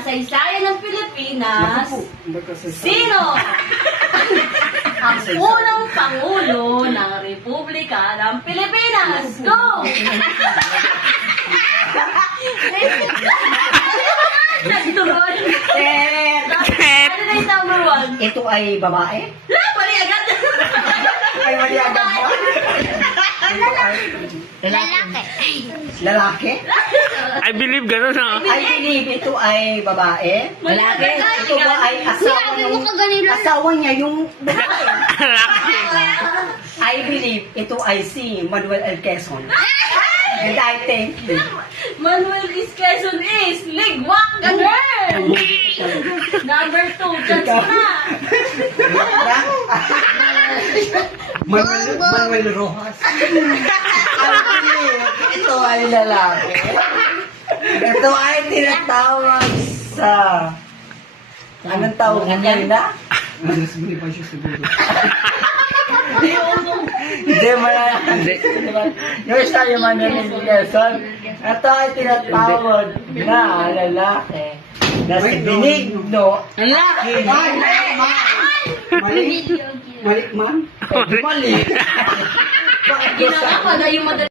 kasaysayan ng Pilipinas, sino ang unang Pangulo ng Republika ng Pilipinas? Go! Nagturon. Ano na yung number one? Ito ay babae? Mali agad. Ay, mali agad mo? Lalaki. Lalaki? I believe gano'n na. I believe ito ay babae. Lalaki. Ito ba ay asawa Sinabi mo ng... ka ganun lang. Asawa niya yung babae. Lalaki. I believe ito ay si Manuel L. Quezon. And I thank you. Manuel is Quezon is Ligwak Ganer! Number 2, chance na! Manuel Rojas. I believe ito ay lalaki. Ito ay tinatawag sa... Anong tawag niya na? Hindi, Hindi. yung sa yung Manuel Quezon, ito ay tinatawag na lalaki na si Benigno. Mali, ma'am? Mali. Ginawa pa na yung